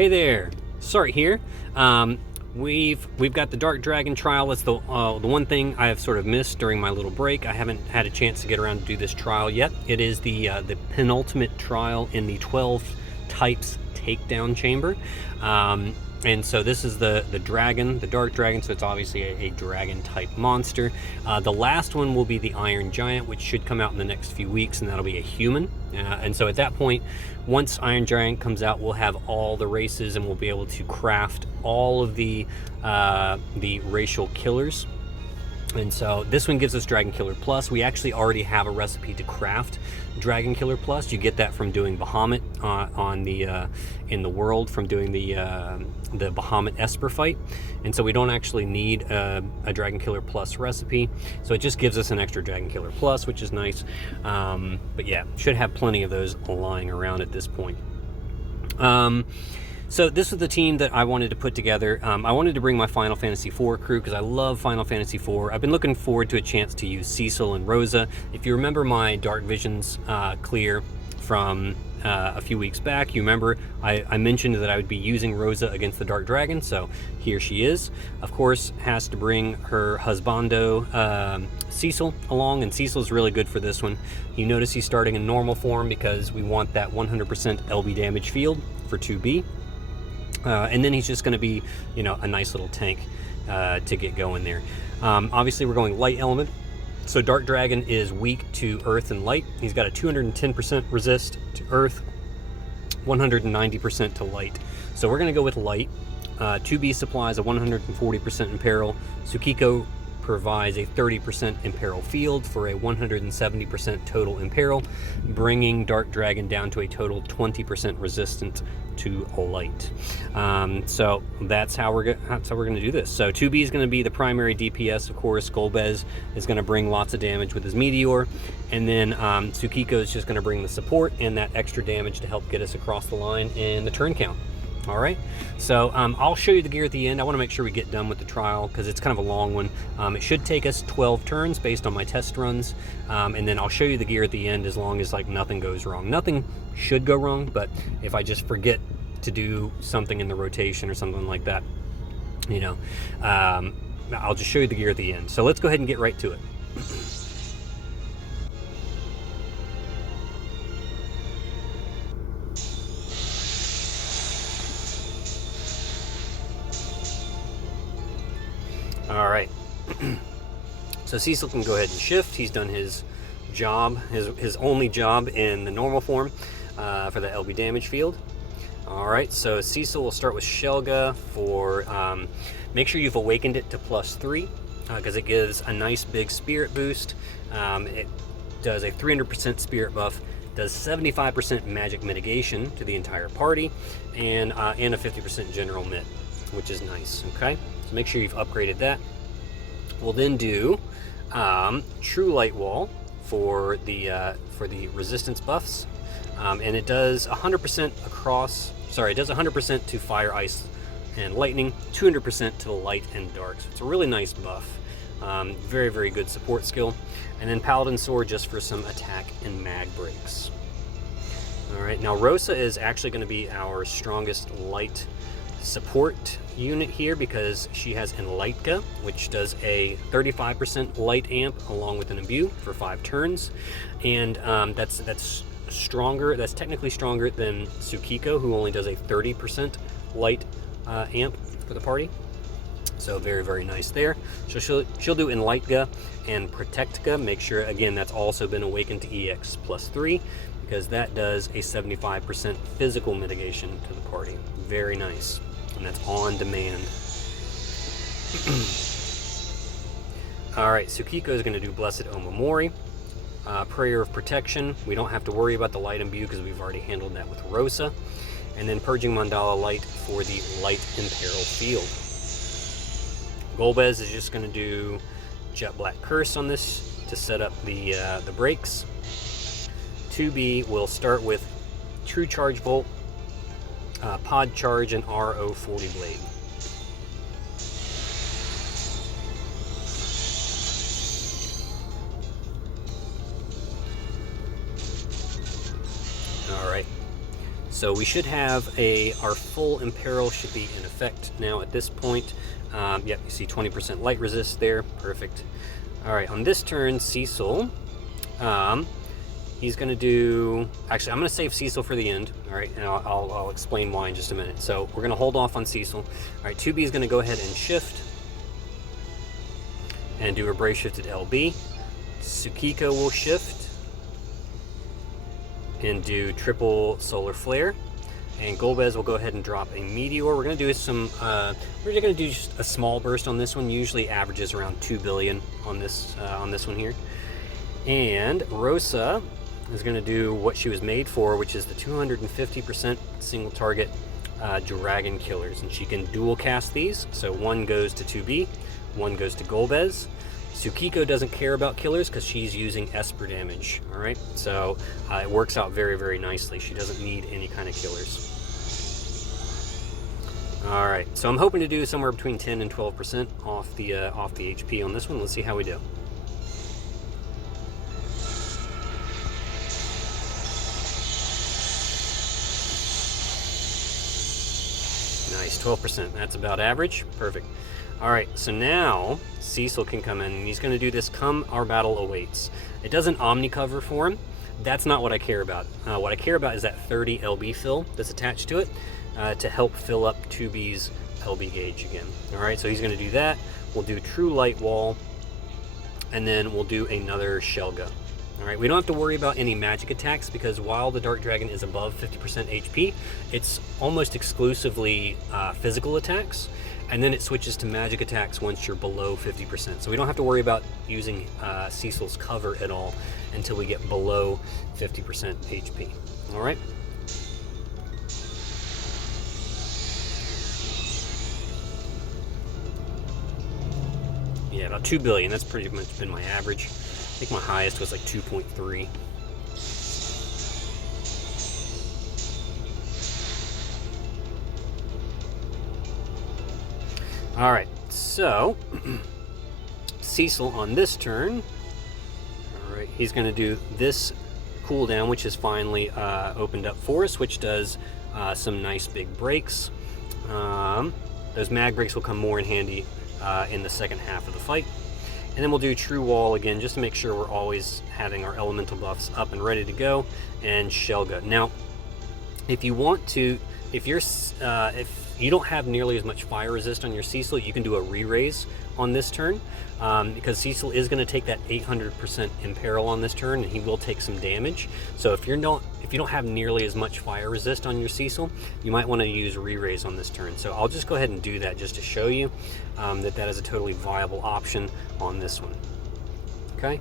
Hey there, sorry here. We've got the Dark Dragon trial. That's the one thing I have sort of missed during my little break. I haven't had a chance to get around to do this trial yet. It is the penultimate trial in the 12 Types Takedown chamber. And so this is the dragon, the Dark Dragon, so it's obviously a dragon type monster. The last one will be the Iron Giant, which should come out in the next few weeks, and that'll be a human. And so at that point, once Iron Giant comes out, we'll have all the races and we'll be able to craft all of the racial killers. And so this one gives us Dragon Killer Plus. We actually already have a recipe to craft Dragon Killer Plus. You get that from doing Bahamut in the world, from doing the Bahamut Esper fight. And so we don't actually need a Dragon Killer Plus recipe. So it just gives us an extra Dragon Killer Plus, which is nice. But yeah, should have plenty of those lying around at this point. So this was the team that I wanted to put together. I wanted to bring my Final Fantasy IV crew because I love Final Fantasy IV. I've been looking forward to a chance to use Cecil and Rosa. If you remember my Dark Visions clear from a few weeks back, you remember I mentioned that I would be using Rosa against the Dark Dragon, so here she is. Of course, has to bring her husbando Cecil along, and Cecil's really good for this one. You notice he's starting in normal form because we want that 100% LB damage field for 2B. And then he's just going to be, you know, a nice little tank to get going there. Obviously, we're going light element. So Dark Dragon is weak to earth and light. He's got a 210% resist to earth, 190% to light. So we're going to go with light. 2B supplies a 140% imperil. Tsukiko provides a 30% imperil field for a 170% total imperil, bringing Dark Dragon down to a total 20% resistant to light. So that's how we're going to do this. So 2B is going to be the primary DPS, of course. Golbez is going to bring lots of damage with his meteor, and then Tsukiko is just going to bring the support and that extra damage to help get us across the line in the turn count. All right, so I'll show you the gear at the end. I want to make sure we get done with the trial because it's kind of a long one. It should take us 12 turns based on my test runs, and then I'll show you the gear at the end as long as like nothing goes wrong. Nothing should go wrong, but if I just forget to do something in the rotation or something like that, you know, I'll just show you the gear at the end. So let's go ahead and get right to it. All right, so Cecil can go ahead and shift. He's done his job, his only job in the normal form for the LB damage field. All right, so Cecil will start with Shelga for, make sure you've awakened it to +3 because it gives a nice big spirit boost. It does a 300% spirit buff, does 75% magic mitigation to the entire party, and a 50% general mit, which is nice, okay? So make sure you've upgraded that. We'll then do True Light Wall for the resistance buffs, and it does 100% across. Sorry, it does 100% to fire, ice, and lightning, 200% to the light and dark. So it's a really nice buff. Very, very good support skill. And then Paladin Sword just for some attack and mag breaks. All right, now Rosa is actually going to be our strongest light support unit here because she has Enlightka, which does a 35% light amp along with an imbue for 5 turns, and that's stronger. That's technically stronger than Tsukiko, who only does a 30% light amp for the party. So very, very nice there. So she'll do Enlightka and Protectka. Make sure again that's also been awakened to EX +3 because that does a 75% physical mitigation to the party. Very nice. And that's on demand. All right, Tsukiko is going to do Blessed Omamori, Prayer of Protection. We don't have to worry about the light imbue because we've already handled that with Rosa. And then Purging Mandala Light for the light imperil field. Golbez is just going to do Jet Black Curse on this to set up the breaks. 2B will start with True Charge Volt, Pod Charge, and RO 40 Blade. So we should have our full imperil should be in effect now at this point. Yep, you see 20% light resist there. Perfect. All right, on this turn, Cecil, he's going to do... Actually, I'm going to save Cecil for the end. All right, and I'll explain why in just a minute. So we're going to hold off on Cecil. All right, 2B is going to go ahead and shift and do a brace shifted LB. Tsukiko will shift and do triple solar flare, and Golbez will go ahead and drop a meteor. We're going to do some we're going to do just a small burst on this one. Usually averages around 2 billion on this one here. And Rosa is going to do what she was made for, which is the 250% single target dragon killers, and she can dual cast these. So one goes to 2B, one goes to Golbez. Tsukiko doesn't care about killers because she's using Esper damage. All right, so it works out very, very nicely. She doesn't need any kind of killers. All right, so I'm hoping to do somewhere between 10 and 12% off the HP on this one. Let's see how we do. Nice, 12%. That's about average. Perfect. All right, so now Cecil can come in, and he's going to do this come our battle awaits. It doesn't omni cover for him. That's not what I care about. What I care about is that 30 LB fill that's attached to it to help fill up 2B's LB gauge again. All right, so he's going to do that. We'll do true light wall, and then we'll do another Shelga. All right, we don't have to worry about any magic attacks because while the Dark Dragon is above 50% HP, it's almost exclusively physical attacks. And then it switches to magic attacks once you're below 50%. So we don't have to worry about using Cecil's cover at all until we get below 50% HP. All right? Yeah, about 2 billion. That's pretty much been my average. I think my highest was like 2.3. All right, so Cecil on this turn, all right, he's going to do this cooldown, which is finally opened up for us, which does some nice big breaks. Those mag breaks will come more in handy in the second half of the fight. And then we'll do True Wall again, just to make sure we're always having our elemental buffs up and ready to go, and Shelga. Now, if you want to, if you don't have nearly as much fire resist on your Cecil, you can do a re-raise on this turn, because Cecil is going to take that 800% imperil on this turn, and he will take some damage. So if you don't have nearly as much fire resist on your Cecil, you might want to use re-raise on this turn. So I'll just go ahead and do that just to show you that is a totally viable option on this one. Okay,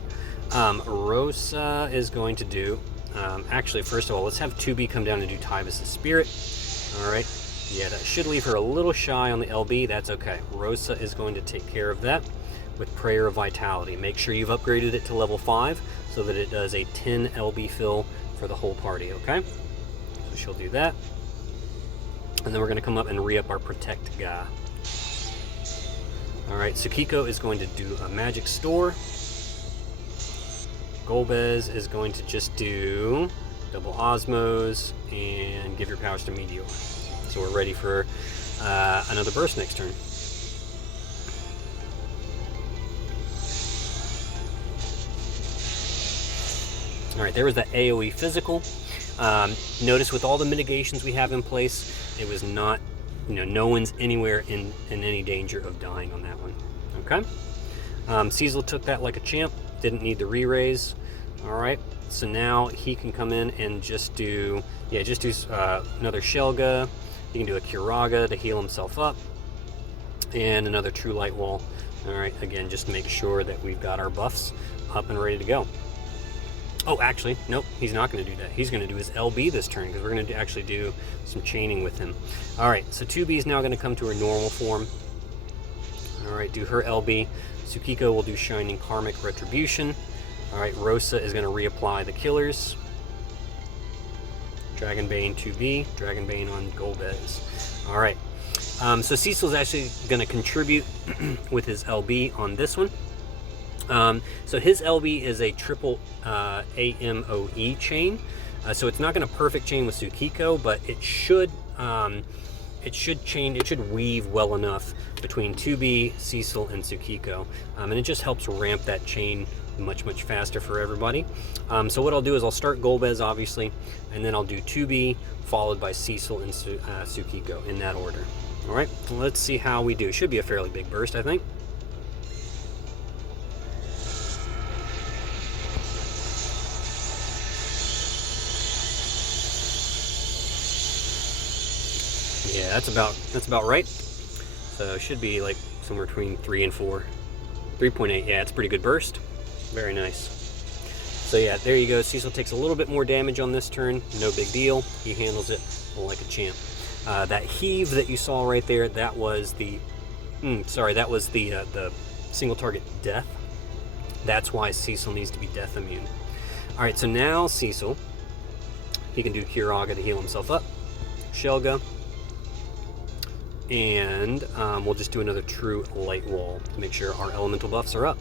Rosa is going to do. Actually, first of all, let's have 2B come down and do Tybus' Spirit. All right. Yeah, that should leave her a little shy on the LB. That's okay. Rosa is going to take care of that with Prayer of Vitality. Make sure you've upgraded it to level 5 so that it does a 10 LB fill for the whole party, okay? So she'll do that. And then we're going to come up and re-up our Protect guy. All right, Tsukiko is going to do a Magic Store. Golbez is going to just do double Osmos and give your powers to Meteor. So we're ready for another burst next turn. All right, there was that AoE physical. Notice with all the mitigations we have in place, it was not, no one's anywhere in any danger of dying on that one. Okay. Cecil took that like a champ. Didn't need the re-raise. All right. So now he can come in and just do, another Shelga. He can do a Kiraga to heal himself up, and another True Light Wall. All right, again, just to make sure that we've got our buffs up and ready to go. Oh, actually, nope, he's not going to do that. He's going to do his LB this turn because we're going to actually do some chaining with him. All right, so 2B is now going to come to her normal form. All right, do her LB. Tsukiko will do Shining Karmic Retribution. All right, Rosa is going to reapply the killers. Dragonbane 2B, Dragonbane on Golbez. All right, so Cecil's actually going to contribute with his LB on this one. So his LB is a triple AMOE chain. So it's not going to perfect chain with Tsukiko, but it should chain, it should weave well enough between 2B, Cecil, and Tsukiko, and it just helps ramp that chain much faster for everybody. So what I'll do is I'll start Golbez, obviously, and then I'll do 2B followed by Cecil and Tsukiko in that order. All right, let's see how we do. Should be a fairly big burst, I think. Yeah, that's about right. So it should be like somewhere between 3 and 4. 3.8, yeah, it's a pretty good burst. Very nice. So yeah, there you go. Cecil takes a little bit more damage on this turn. No big deal. He handles it like a champ. That heave that you saw right there, that was the single target death. That's why Cecil needs to be death immune. All right, so now Cecil, he can do Kiraga to heal himself up. Shelga. And we'll just do another true light wall to make sure our elemental buffs are up.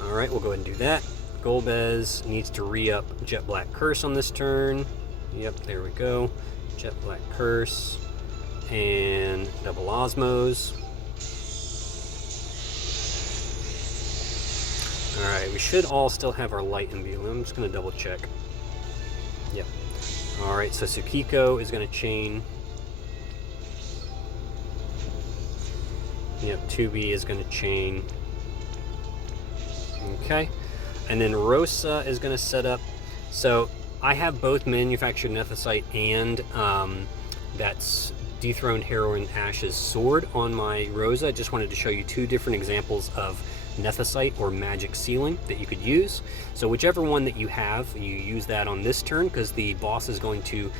All right, we'll go ahead and do that. Golbez needs to re-up Jet Black Curse on this turn. Yep, there we go. Jet Black Curse and double Osmos. All right, we should all still have our light imbue. I'm just going to double check. Yep. All right, so Tsukiko is going to chain. Yep, 2B is going to chain. Okay, and then Rosa is going to set up. So I have both manufactured Nethicite and that's dethroned Heroine Ash's sword on my Rosa. I just wanted to show you two different examples of Nethicite or magic sealing that you could use. So whichever one that you have, you use that on this turn, because the boss is going to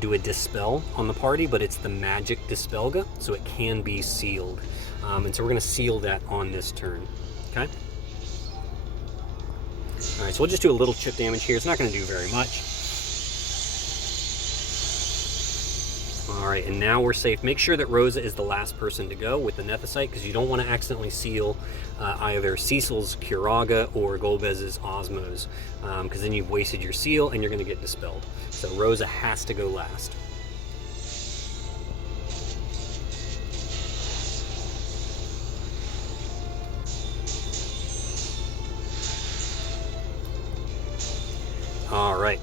do a dispel on the party, but it's the magic Dispelga, so it can be sealed. And so we're going to seal that on this turn. Okay. All right, so we'll just do a little chip damage here. It's not going to do very much. All right, and now we're safe. Make sure that Rosa is the last person to go with the Nethicite, because you don't want to accidentally seal either Cecil's Kiraga or Golbez's Osmos, because then you've wasted your seal and you're going to get dispelled. So Rosa has to go last. All right,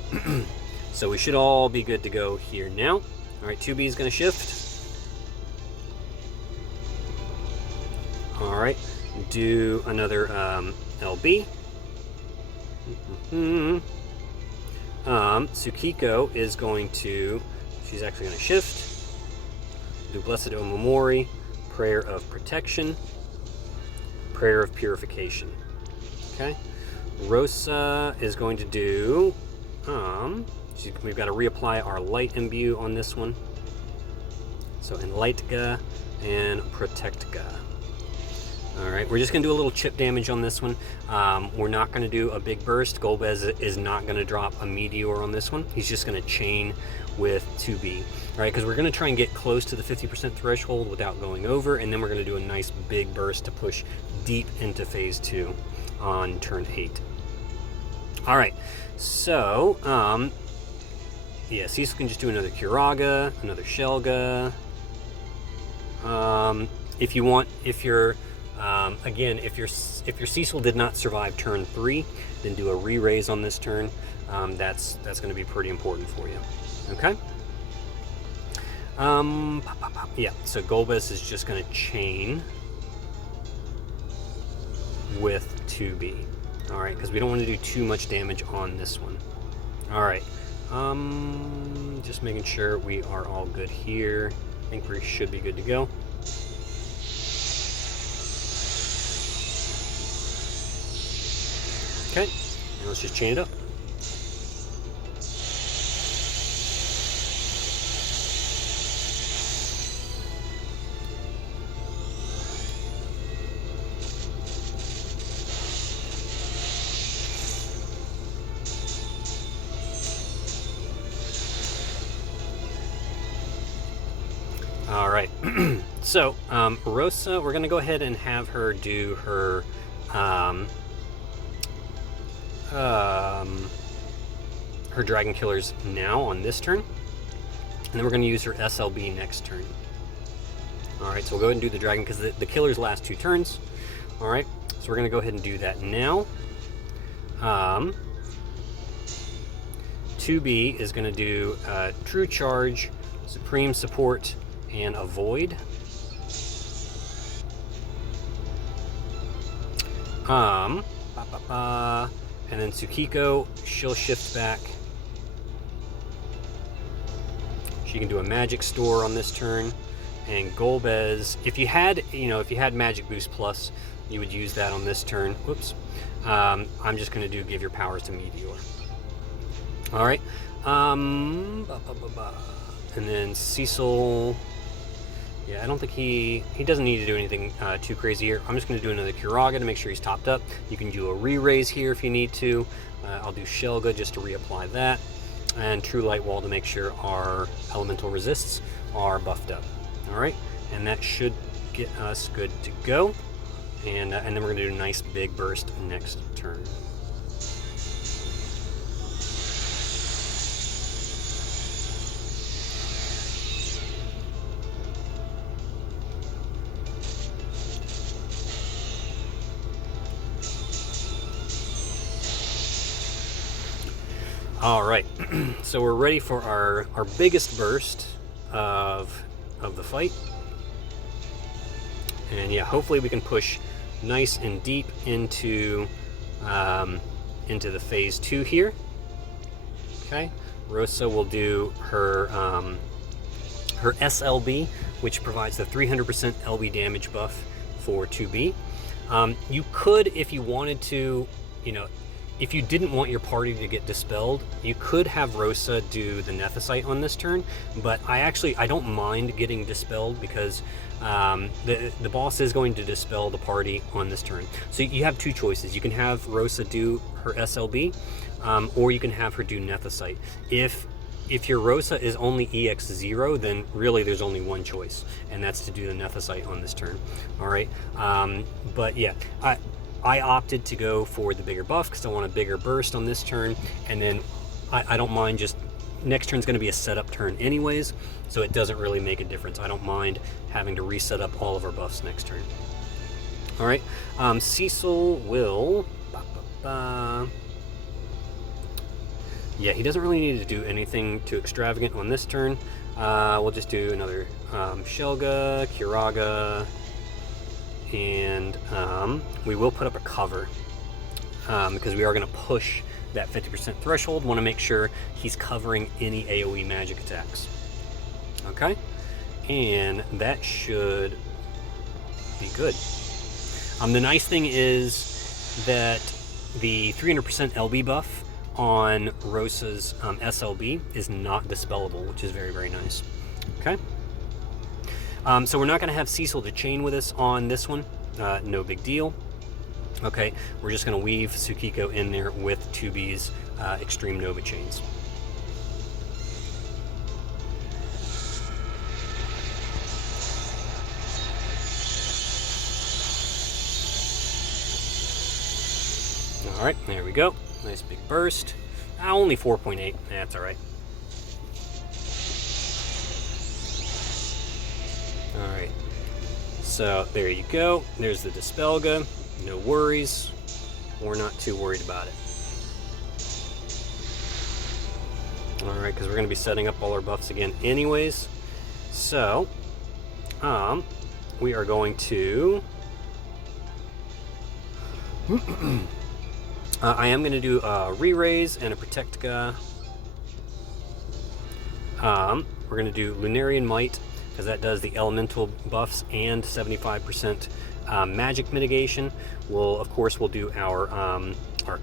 so we should all be good to go here now. All right, 2B is going to shift. All right, do another LB. Tsukiko is going to, she's actually going to shift. Do Blessed Omamori, Prayer of Protection, Prayer of Purification. Okay. Rosa is going to do, we've got to reapply our light imbue on this one. So Enlightga and Protectga. All right, we're just going to do a little chip damage on this one. We're not going to do a big burst. Golbez is not going to drop a meteor on this one. He's just going to chain with 2B, right? Because we're going to try and get close to the 50% threshold without going over, and then we're going to do a nice big burst to push deep into phase 2 on turn 8. All right, so yeah, Cecil can just do another Kiraga, another Shelga. If you want, if your again, if your Cecil did not survive turn 3, then do a re-raise on this turn. That's going to be pretty important for you. Okay. Yeah. So Golbez is just going to chain with 2B. All right, because we don't want to do too much damage on this one. All right. Just making sure we are all good here. I think we should be good to go. Okay, and let's just chain it up. All right, so Rosa, we're gonna go ahead and have her do her her Dragon Killers now on this turn, and then we're going to use her SLB next turn. Alright, so we'll go ahead and do the Dragon, because the Killers last 2 turns. Alright, so we're going to go ahead and do that now. 2B is going to do True Charge, Supreme Support, and Avoid. And then Tsukiko, she'll shift back. She can do a Magic Store on this turn. And Golbez, if you had Magic Boost Plus, you would use that on this turn. Whoops. I'm just going to do Give Your Powers to Meteor. All right. And then Cecil. Yeah, I don't think he doesn't need to do anything too crazy here. I'm just going to do another Kuraga to make sure he's topped up. You can do a re-raise here if you need to. I'll do Shelga just to reapply that. And True Light Wall to make sure our elemental resists are buffed up. All right, and that should get us good to go. And then we're going to do a nice big burst next turn. All right, so we're ready for our biggest burst of the fight. And yeah, hopefully we can push nice and deep into the phase 2 here. Okay, Rosa will do her her SLB, which provides the 300% LB damage buff for 2B. You could, if you wanted to, if you didn't want your party to get dispelled, you could have Rosa do the Nethicite on this turn, but I don't mind getting dispelled, because the boss is going to dispel the party on this turn. So you have 2 choices. You can have Rosa do her SLB, or you can have her do Nethicite. If your Rosa is only EX0, then really there's only one choice, and that's to do the Nethicite on this turn. All right, but yeah, I opted to go for the bigger buff because I want a bigger burst on this turn, and then I don't mind, just next turn's going to be a setup turn anyways, so it doesn't really make a difference. I don't mind having to reset up all of our buffs next turn. All right, Cecil will... Yeah, he doesn't really need to do anything too extravagant on this turn. We'll just do another Shelga, Kuraga, and we will put up a cover because we are going to push that 50% threshold. Want to make sure he's covering any AoE magic attacks. Okay, and that should be good. The nice thing is that the 300% LB buff on Rosa's SLB is not dispellable, which is very, very nice. Okay. So we're not going to have Cecil to chain with us on this one. No big deal. Okay, we're just going to weave Tsukiko in there with 2B's Extreme Nova chains. All right, there we go. Nice big burst. Only 4.8. That's all right. All right. So there you go. There's the Dispelga. No worries. We're not too worried about it. All right, because we're going to be setting up all our buffs again anyways. So, we are going to... I am going to do a re-raise and a Protectica. We're going to do Lunarian Might, because that does the elemental buffs and 75% magic mitigation. Of course, we'll do our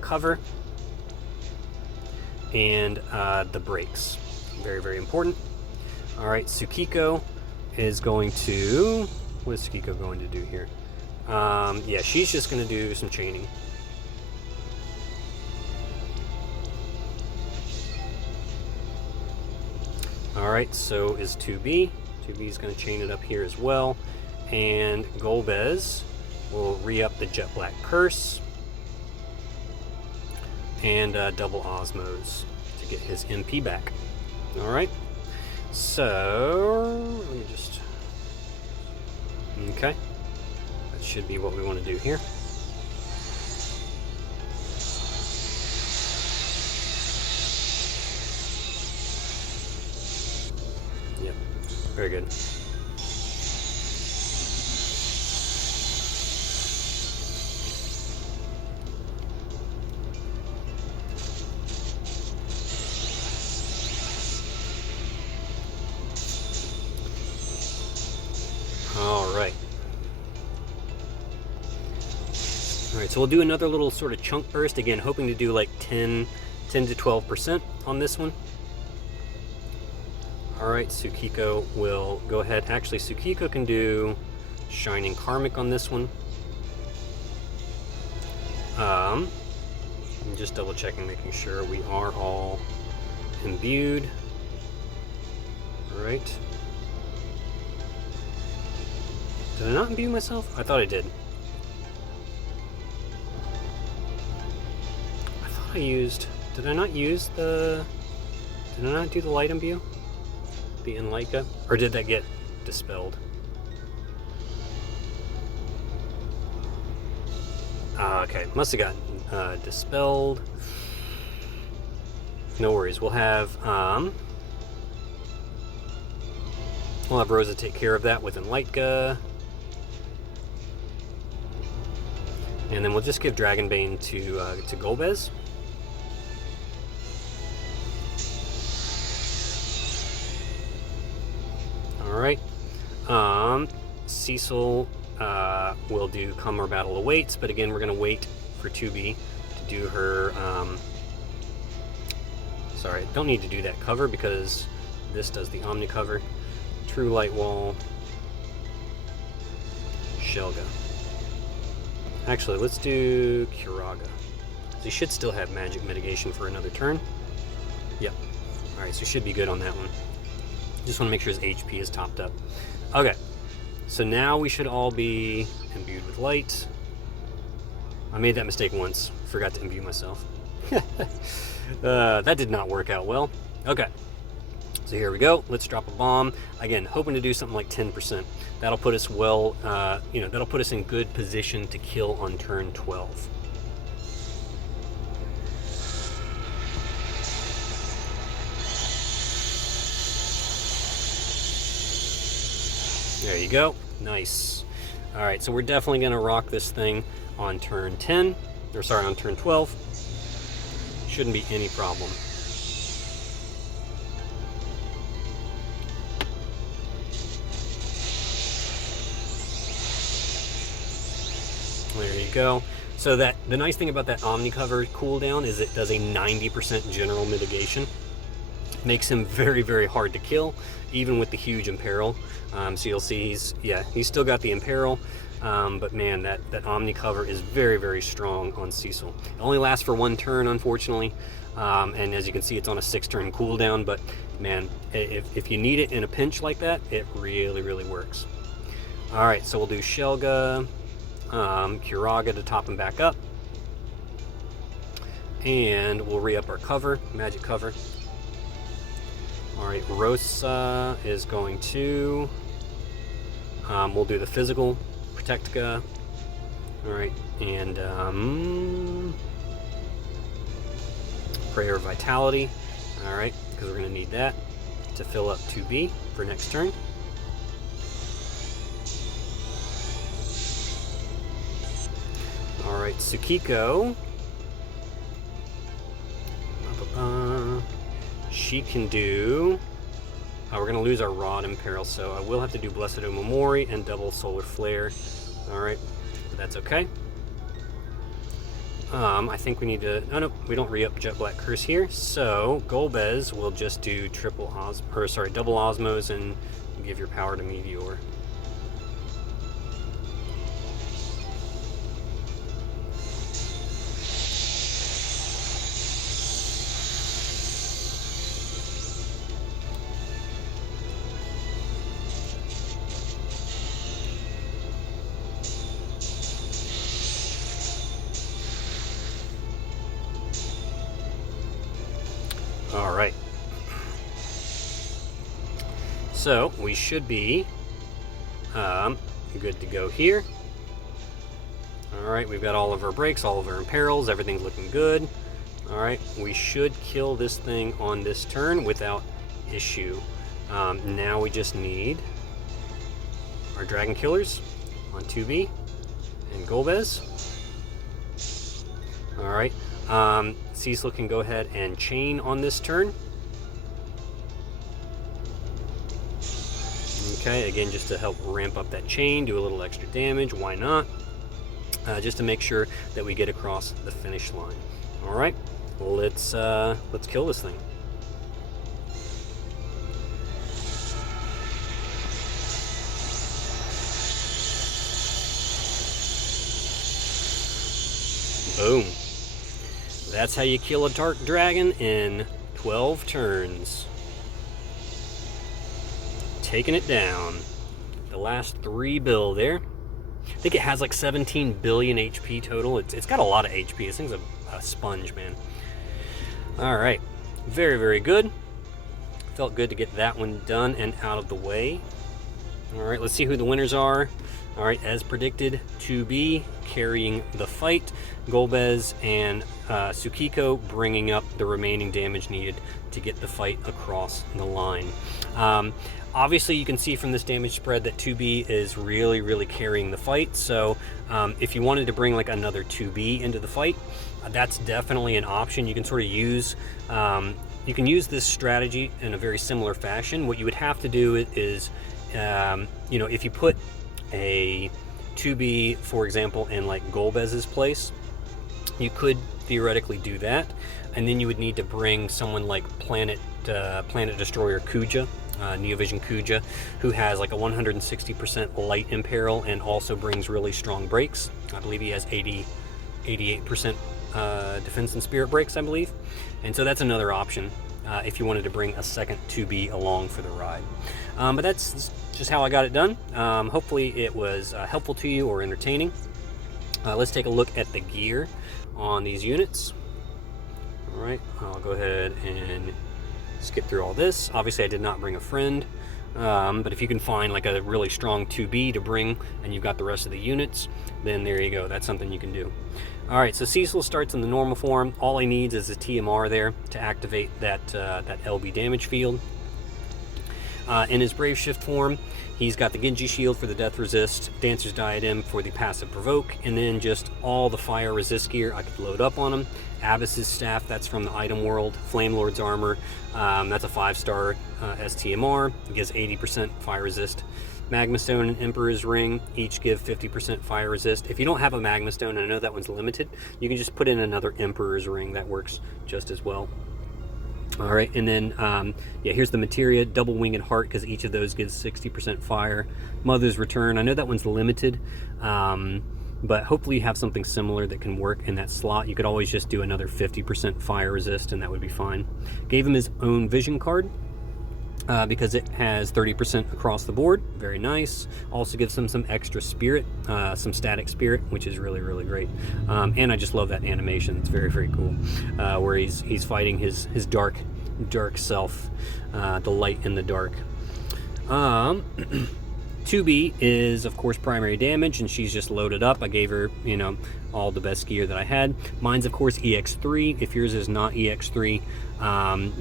cover and the breaks. Very, very important. All right, Tsukiko is going to... What is Tsukiko going to do here? Yeah, she's just going to do some chaining. Alright, so is 2B. 2B is going to chain it up here as well. And Golbez will re-up the Jet Black Curse and double Osmos get his MP back. All right. So let me just. Okay. That should be what we want to do here. Yep. Very good. Alright, so we'll do another little sort of chunk burst, again hoping to do like 10 to 12% on this one. Alright, Tsukiko will go ahead. Actually, Tsukiko can do Shining Karmic on this one. I'm just double checking, making sure we are all imbued. Alright. Did I not imbue myself? I thought I did. I thought I used... Did I not use the... Did I not do the light imbue? The Enlightka? Or did that get dispelled? Okay, must have gotten dispelled. No worries, we'll have Rosa take care of that with Enlightka. And then we'll just give Dragonbane to Golbez. Alright. Cecil will do Come More Battle Awaits, but again, we're going to wait for 2B to do her... sorry, don't need to do that cover because this does the Omni cover. True Light Wall. Shelga. Actually, let's do Kuraga. He should still have magic mitigation for another turn. Yep. Alright, so should be good on that one. Just want to make sure his HP is topped up. Okay. So now we should all be imbued with light. I made that mistake once. Forgot to imbue myself. That did not work out well. Okay. So here we go. Let's drop a bomb. Again, hoping to do something like 10%. That'll put us well, that'll put us in good position to kill on turn 12. There you go. Nice. All right, so we're definitely going to rock this thing on turn 10, or sorry, on turn 12. Shouldn't be any problem. There you go. So that the nice thing about that Omni cover cooldown is it does a 90% general mitigation. Makes him very, very hard to kill, even with the huge imperil. So you'll see he's still got the imperil, but man, that Omni cover is very, very strong on Cecil. It only lasts for one turn, unfortunately, and as you can see, it's on a 6-turn cooldown. But man, if you need it in a pinch like that, it really, really works. All right, so we'll do Shelga. Kuraga to top him back up, and we'll re-up our cover, magic cover. Alright, Rosa is going to we'll do the physical Protectica. Alright, and Prayer of Vitality. Alright, because we're going to need that to fill up 2B for next turn. Alright, Tsukiko. She can do... we're going to lose our Rod Imperil, so I will have to do Blessed Omamori and double Solar Flare. Alright, but that's okay. I think we need to... Oh, no, we don't re-up Jet Black Curse here, so Golbez will just do double Osmos and give your power to Meteor. So we should be good to go here. All right, we've got all of our breaks, all of our imperils, everything's looking good. All right, we should kill this thing on this turn without issue. Now we just need our dragon killers on 2B and Golbez. All right, Cecil can go ahead and chain on this turn. Okay, again, just to help ramp up that chain, do a little extra damage, why not? Just to make sure that we get across the finish line. All right, well, let's kill this thing. Boom. That's how you kill a dark dragon in 12 turns. Taking it down. The last 3 bill there. I think it has like 17 billion HP total. It's got a lot of HP. This thing's a sponge, man. All right. Very, very good. Felt good to get that one done and out of the way. All right, let's see who the winners are. All right, as predicted, 2B carrying the fight. Golbez and Tsukiko bringing up the remaining damage needed to get the fight across the line. Obviously, you can see from this damage spread that 2B is really, really carrying the fight. So if you wanted to bring like another 2B into the fight, that's definitely an option. You can sort of use, you can use this strategy in a very similar fashion. What you would have to do is, you know, if you put a 2B, for example, in like Golbez's place, you could theoretically do that. And then you would need to bring someone like Planet Destroyer Kuja, Neovision Kuja, who has like a 160% light imperil and also brings really strong breaks. I believe he has 88% defense and spirit breaks, I believe. And so that's another option if you wanted to bring a second 2B along for the ride. But that's just how I got it done. Hopefully it was helpful to you or entertaining. Let's take a look at the gear on these units. All right, I'll go ahead and skip through all this. Obviously I did not bring a friend, but if you can find like a really strong 2B to bring and you've got the rest of the units, then there you go, that's something you can do. All right, so Cecil starts in the normal form. All he needs is a TMR there to activate that LB damage field. In his Brave Shift form, he's got the Genji Shield for the death resist, Dancer's Diadem for the passive provoke, and then just all the fire resist gear I could load up on him. Abyss's Staff, that's from the item world. Flame Lord's Armor, that's a 5-star STMR. It gives 80% fire resist. Magma Stone and Emperor's Ring each give 50% fire resist. If you don't have a Magma Stone, and I know that one's limited, you can just put in another Emperor's Ring. That works just as well. All right, and then, yeah, here's the Materia, Double Winged Heart, because each of those gives 60% fire. Mother's Return, I know that one's limited, but hopefully you have something similar that can work in that slot. You could always just do another 50% fire resist, and that would be fine. Gave him his own vision card, because it has 30% across the board. Very nice. Also gives him some extra spirit, some static spirit, which is really, really great. And I just love that animation. It's very, very cool. Where he's fighting his dark self, the light in the dark. 2B is, of course, primary damage, and she's just loaded up. I gave her, you know, all the best gear that I had. Mine's, of course, EX3. If yours is not EX3,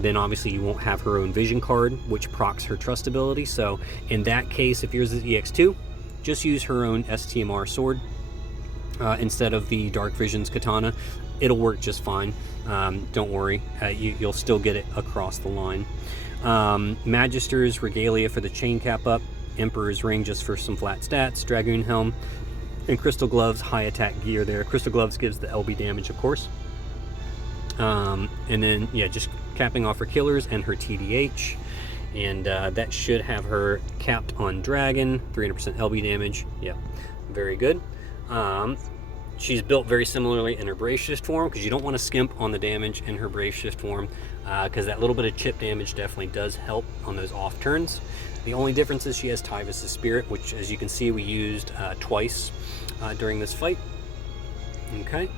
then obviously you won't have her own vision card, which procs her trust ability. So in that case, if yours is EX2, just use her own STMR sword instead of the Dark Visions katana. It'll work just fine. Don't worry, you'll still get it across the line. Magister's Regalia for the chain cap up. Emperor's Ring just for some flat stats. Dragoon Helm and Crystal Gloves, high attack gear there. Crystal Gloves gives the LB damage, of course. And then, yeah, just capping off her killers and her TDH. And that should have her capped on Dragon, 300% LB damage. Yeah, very good. She's built very similarly in her Brave Shift form, because you don't want to skimp on the damage in her Brave Shift form, because that little bit of chip damage definitely does help on those off turns. The only difference is she has Tyvus' Spirit, which, as you can see, we used twice during this fight. Okay.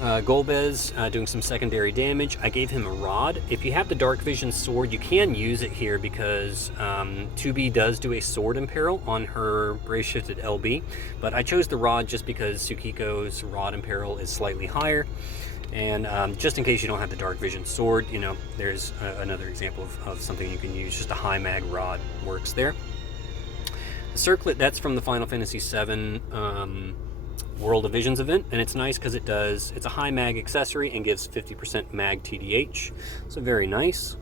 Golbez doing some secondary damage. I gave him a rod. If you have the dark vision sword, you can use it here because 2B does do a sword imperil on her brace shifted LB, but I chose the rod just because Tsukiko's rod imperil is slightly higher, and just in case you don't have the dark vision sword, you know, there's another example of something you can use. Just a high mag rod works there. The circlet, that's from the Final Fantasy VII World of Visions event, and it's nice because it's a high mag accessory and gives 50% mag TDH, so very nice.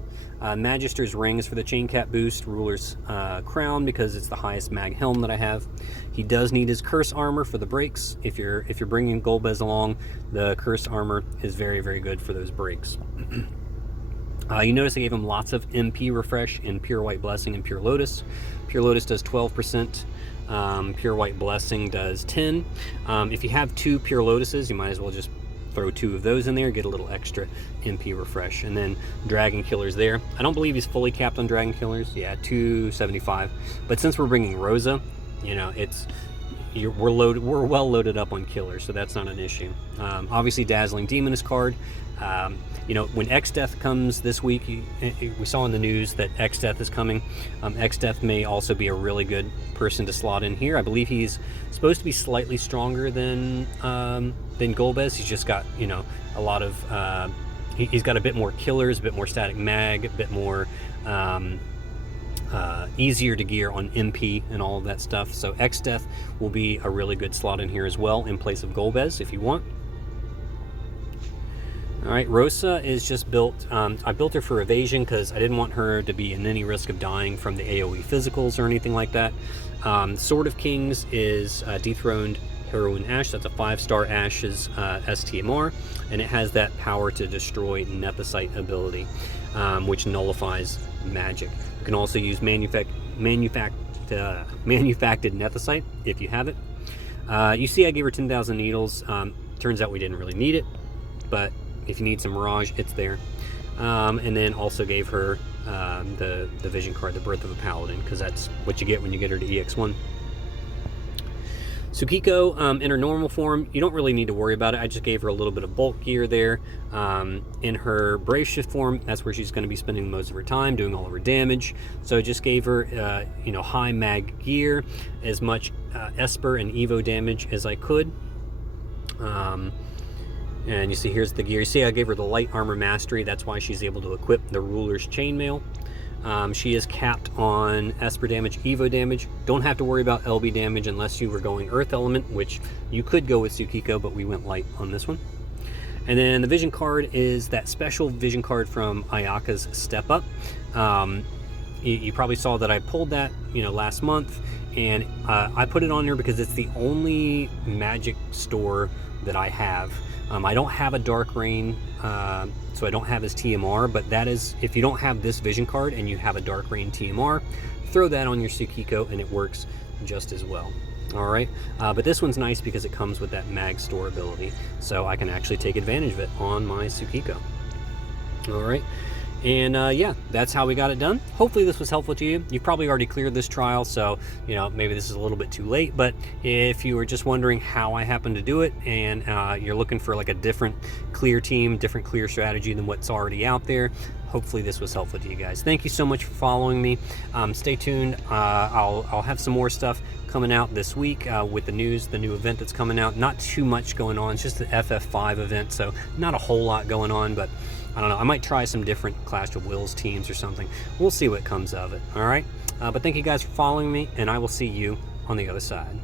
Magister's rings for the chain cap boost, Ruler's crown because it's the highest mag helm that I have. He does need his curse armor for the breaks. If you're bringing Golbez along, the curse armor is very, very good for those breaks. You notice I gave him lots of MP refresh in Pure White Blessing and Pure Lotus. Pure Lotus does 12%. Pure White Blessing does 10. If you have 2 Pure Lotuses, you might as well just throw 2 of those in there, get a little extra MP refresh. And then Dragon Killer's there. I don't believe he's fully capped on Dragon Killers. Yeah, 275. But since we're bringing Rosa, you know, we're well loaded up on killers, so that's not an issue. Obviously, Dazzling Demoness card. You know, when X-Death comes this week, we saw in the news that X-Death is coming. X-Death may also be a really good person to slot in here. I believe he's supposed to be slightly stronger than Golbez. He's just got, you know, a lot of... he's got a bit more killers, a bit more static mag, a bit more... easier to gear on MP and all of that stuff. So X-Death will be a really good slot in here as well in place of Golbez if you want. Alright, Rosa is just built, I built her for evasion because I didn't want her to be in any risk of dying from the AoE physicals or anything like that. Sword of Kings is Dethroned Heroine Ash. That's a 5-star Ash's STMR, and it has that power to destroy Nethicite ability, which nullifies magic. You can also use manufacted Nethicite if you have it. You see I gave her 10,000 needles. Turns out we didn't really need it, but if you need some Mirage, it's there. And then also gave her the vision card, the Birth of a Paladin, because that's what you get when you get her to EX1. Tsukiko, in her normal form, you don't really need to worry about it. I just gave her a little bit of bulk gear there. In her Brave Shift form, that's where she's going to be spending most of her time, doing all of her damage. So I just gave her, you know, high mag gear, as much Esper and Evo damage as I could. And you see, here's the gear. You see, I gave her the Light Armor Mastery. That's why she's able to equip the Ruler's Chainmail. She is capped on Esper damage, Evo damage. Don't have to worry about LB damage unless you were going Earth Element, which you could go with Tsukiko, but we went light on this one. And then the vision card is that special vision card from Ayaka's Step Up. You probably saw that I pulled that, you know, last month, and I put it on there because it's the only magic store that I have. I don't have a Dark Rain, so I don't have his TMR, but that is, if you don't have this vision card and you have a Dark Rain TMR, throw that on your Tsukiko and it works just as well. Alright, but this one's nice because it comes with that mag store ability, so I can actually take advantage of it on my Tsukiko. Alright, and yeah, that's how we got it done. Hopefully this was helpful to you. You've probably already cleared this trial, so you know, maybe this is a little bit too late, but if you were just wondering how I happened to do it, and you're looking for like a different clear team, different clear strategy than what's already out there, hopefully this was helpful to you guys. Thank you so much for following me. Stay tuned. I'll have some more stuff coming out this week with the news, the new event that's coming out. Not too much going on. It's just the FF5 event, so not a whole lot going on, but I don't know. I might try some different Clash of Wills teams or something. We'll see what comes of it. All right. But thank you guys for following me, and I will see you on the other side.